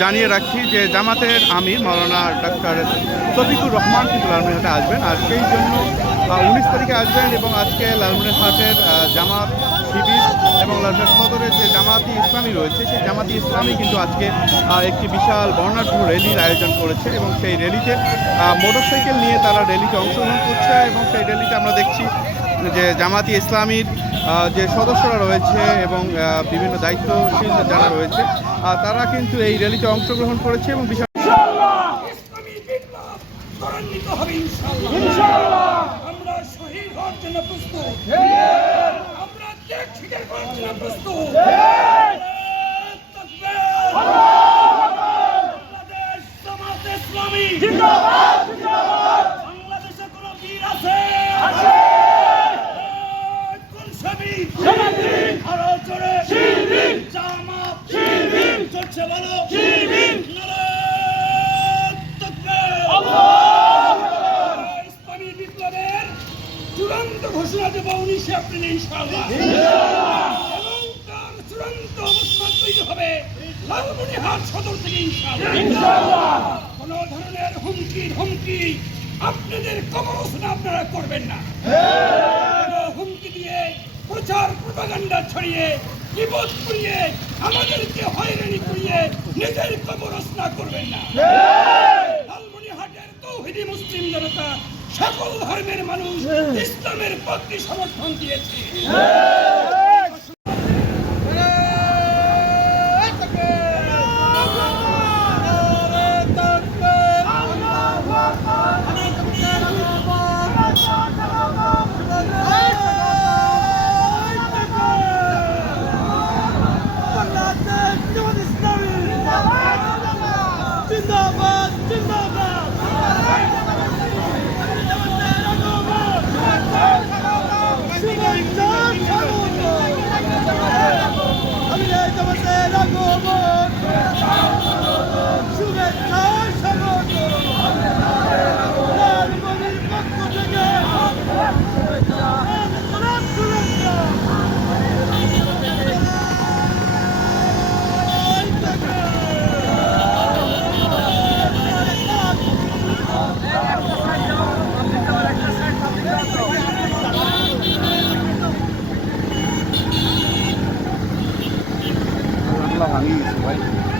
জানিয়ে রাখি যে জামাতের আমির মৌলানা ডাক্তার শফিকুর রহমান কিন্তু লালমনিরহাটে আসবেন। আর সেই জন্য উনিশ তারিখে আসবেন এবং আজকে লালমনিরহাটের জামাত শিবির এবং লালমনিরহাট সদরের যে জামাতি ইসলামী রয়েছে, সেই জামাতি ইসলামী কিন্তু আজকে একটি বিশাল বর্ণাঢ্য র্যালির আয়োজন করেছে এবং সেই র্যালিতে মোটরসাইকেল নিয়ে তারা র্যালিতে অংশগ্রহণ করছে এবং সেই র্যালিতে আমরা দেখছি যে জামাতি ইসলামীর যে সদস্যরা রয়েছে এবং বিভিন্ন দায়িত্বশীল যারা রয়েছে তারা কিন্তু এই র্যালিতে অংশগ্রহণ করেছে এবং বিশাল আমরা শহীদ হওয়ার জন্য প্রস্তুত আমরা ত্যাগ স্বীকার করার জন্য প্রস্তুত। তাকবীর! বাংলাদেশ জামাতে ইসলামী। চলছে বলো। ইসলামী বিপ্লবের চূড়ান্ত ঘোষণা দেব উনিশে এপ্রিল ইনশাআল্লাহ এবং তার চূড়ান্ত অবস্থান তৈরি হবে লালমনিরহাট সদর থেকে ইনশাআল্লাহ কোন ধরনের হুমকি হুমকি আপনাদের কবরসনা আপনারা করবেন না। হুমকি দিয়ে প্রচার প্রপাগান্ডা ছড়িয়ে বিপদ করিয়ে আমাদেরকে হয়রানি করিয়ে নিজের কবর রচনা করবেন না। লালমনিরহাটের তৌহিদি মুসলিম জনতা সকল ধর্মের মানুষ ইসলামের পক্ষে সমর্থন দিয়েছে। easy, right?